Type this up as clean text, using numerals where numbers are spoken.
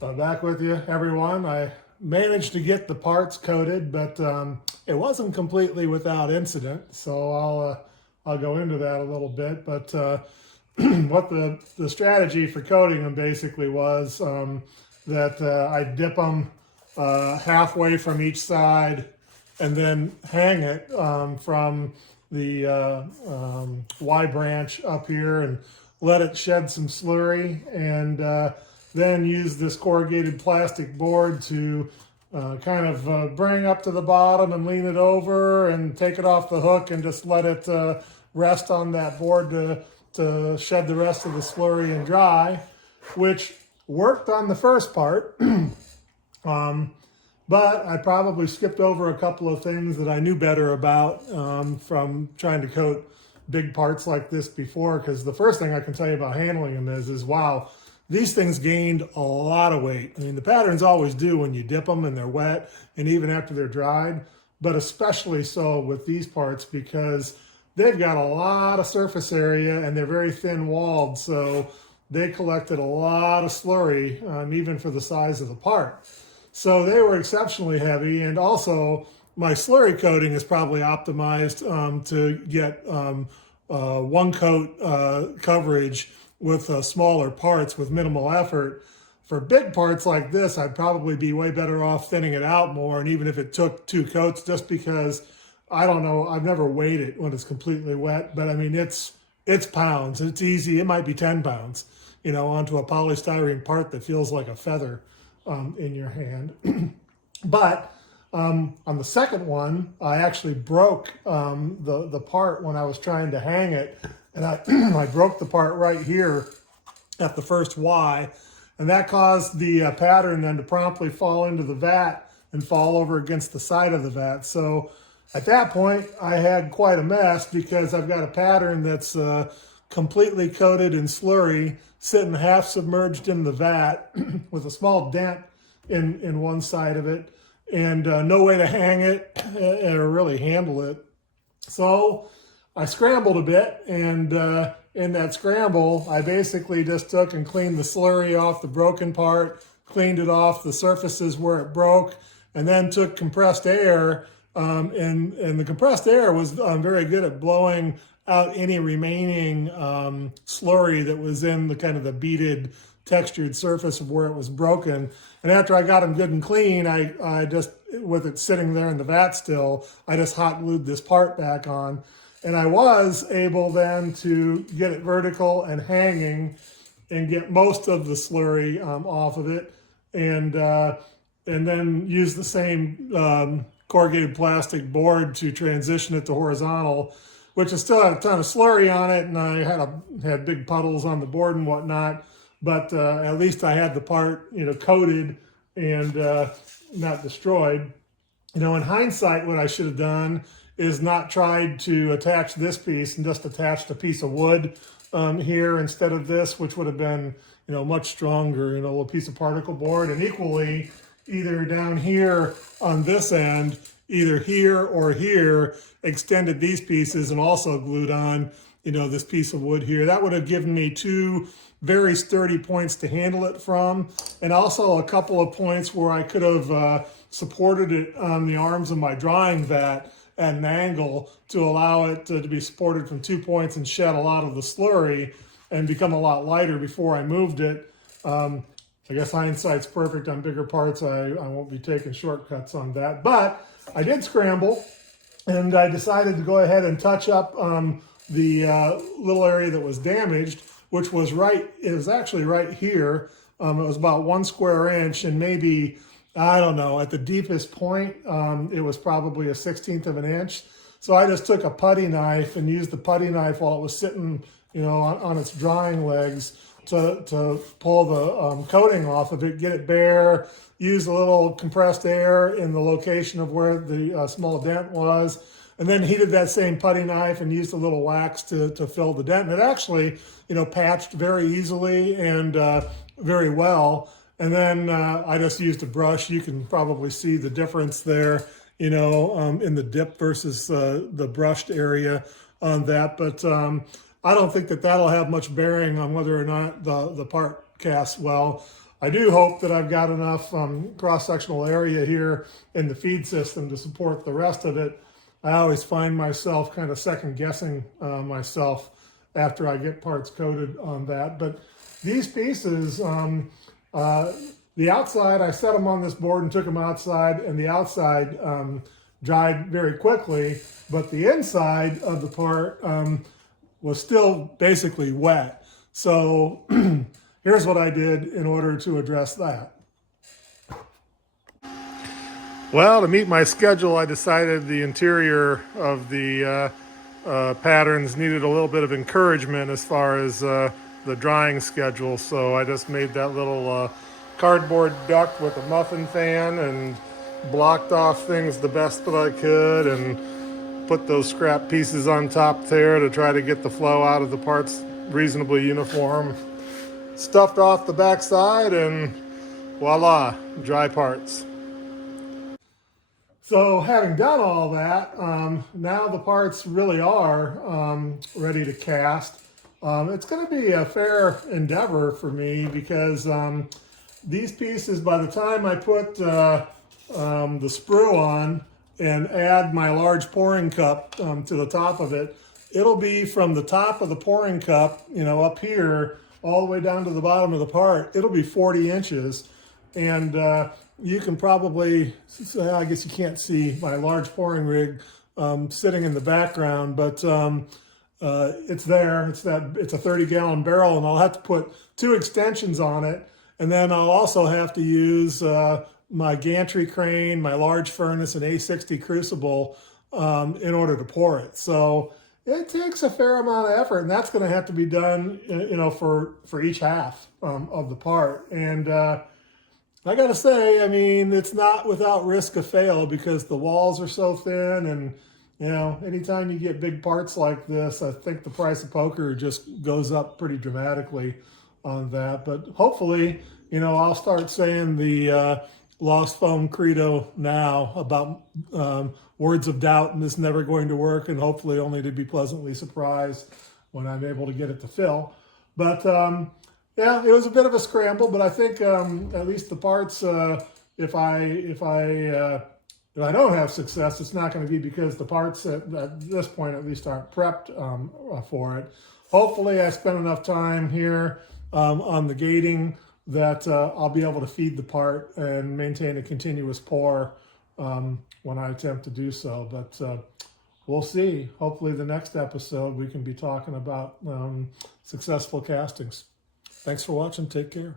Back with you, everyone. I managed to get the parts coated, but it wasn't completely without incident. So I'll go into that a little bit. But what the strategy for coating them basically was that I dip them halfway from each side, and then hang it from the Y branch up here and let it shed some slurry, and then use this corrugated plastic board to kind of bring up to the bottom and lean it over and take it off the hook and just let it rest on that board to shed the rest of the slurry and dry, which worked on the first part. But I probably skipped over a couple of things that I knew better about from trying to coat big parts like this before, because the first thing I can tell you about handling them is wow, these things gained a lot of weight. I mean, the patterns always do when you dip them and they're wet and even after they're dried, but especially so with these parts because they've got a lot of surface area and they're very thin walled, so they collected a lot of slurry even for the size of the part. So they were exceptionally heavy, and also my slurry coating is probably optimized to get one coat coverage with smaller parts with minimal effort. For big parts like this, I'd probably be way better off thinning it out more, and even if it took 2 coats, just because, I don't know, I've never weighed it when it's completely wet, but I mean, it's pounds. It's easy. It might be 10 pounds, onto a polystyrene part that feels like a feather in your hand. But on the second one, I actually broke the part when I was trying to hang it, and I broke the part right here at the first Y, and that caused the pattern then to promptly fall into the vat and fall over against the side of the vat. So at that point, I had quite a mess because I've got a pattern that's completely coated in slurry, sitting half submerged in the vat with a small dent in one side of it, and no way to hang it or really handle it. So I scrambled a bit, and in that scramble, I basically just took and cleaned the slurry off the broken part, cleaned it off the surfaces where it broke, and then took compressed air, and the compressed air was very good at blowing out any remaining slurry that was in the kind of the beaded textured surface of where it was broken. And after I got them good and clean, I just, with it sitting there in the vat still, I just hot glued this part back on. And I was able then to get it vertical and hanging and get most of the slurry off of it, and then use the same corrugated plastic board to transition it to horizontal, which is still had a ton of slurry on it, and I had big puddles on the board and whatnot, but at least I had the part coated and not destroyed. In hindsight, what I should have done is not tried to attach this piece and just attached a piece of wood here instead of this, which would have been much stronger, a little piece of particle board, and equally either down here on this end, either here or here, extended these pieces and also glued on, this piece of wood here. That would have given me 2 very sturdy points to handle it from, and also a couple of points where I could have supported it on the arms of my drying vat at an angle to allow it to be supported from 2 points and shed a lot of the slurry and become a lot lighter before I moved it. I guess hindsight's perfect on bigger parts. I won't be taking shortcuts on that. But I did scramble, and I decided to go ahead and touch up the little area that was damaged, which was it was actually right here. It was about 1 square inch, and maybe, I don't know, at the deepest point, it was probably a 1/16 of an inch. So I just took a putty knife and used the putty knife while it was sitting, on its drying legs to pull the coating off of it, get it bare, use a little compressed air in the location of where the small dent was, and then heated that same putty knife and used a little wax to fill the dent. And it actually, patched very easily and very well. And then I just used a brush. You can probably see the difference there, in the dip versus the brushed area on that. But I don't think that'll have much bearing on whether or not the part casts well. I do hope that I've got enough cross-sectional area here in the feed system to support the rest of it. I always find myself kind of second guessing myself after I get parts coated on that. But these pieces, the outside, I set them on this board and took them outside, and the outside dried very quickly, but the inside of the part was still basically wet. So here's what I did in order to address that. Well, to meet my schedule, I decided the interior of the patterns needed a little bit of encouragement as far as the drying schedule. So I just made that little cardboard duct with a muffin fan and blocked off things the best that I could and put those scrap pieces on top there to try to get the flow out of the parts reasonably uniform. Stuffed off the backside and voila, dry parts. So having done all that, now the parts really are ready to cast. It's going to be a fair endeavor for me because these pieces, by the time I put the sprue on and add my large pouring cup to the top of it, it'll be from the top of the pouring cup, you know, up here, all the way down to the bottom of the part. It'll be 40 inches. And you can probably, I guess you can't see my large pouring rig sitting in the background, but it's there. It's a 30-gallon barrel, and I'll have to put 2 extensions on it. And then I'll also have to use my Gantry crane, my large furnace, and A60 crucible in order to pour it. So it takes a fair amount of effort, and that's going to have to be done, you know, for each half of the part. And I got to say, I mean, it's not without risk of fail because the walls are so thin, and you know, anytime you get big parts like this, I think the price of poker just goes up pretty dramatically on that. But hopefully, you know, I'll start saying the Lost Foam credo now about words of doubt and this never going to work, and hopefully only to be pleasantly surprised when I'm able to get it to fill. But yeah, it was a bit of a scramble, but I think at least the parts, if I don't have success, it's not going to be because the parts at this point at least aren't prepped for it. Hopefully I spent enough time here on the gating that I'll be able to feed the part and maintain a continuous pour when I attempt to do so. But we'll see. Hopefully the next episode we can be talking about successful castings. Thanks for watching. Take care.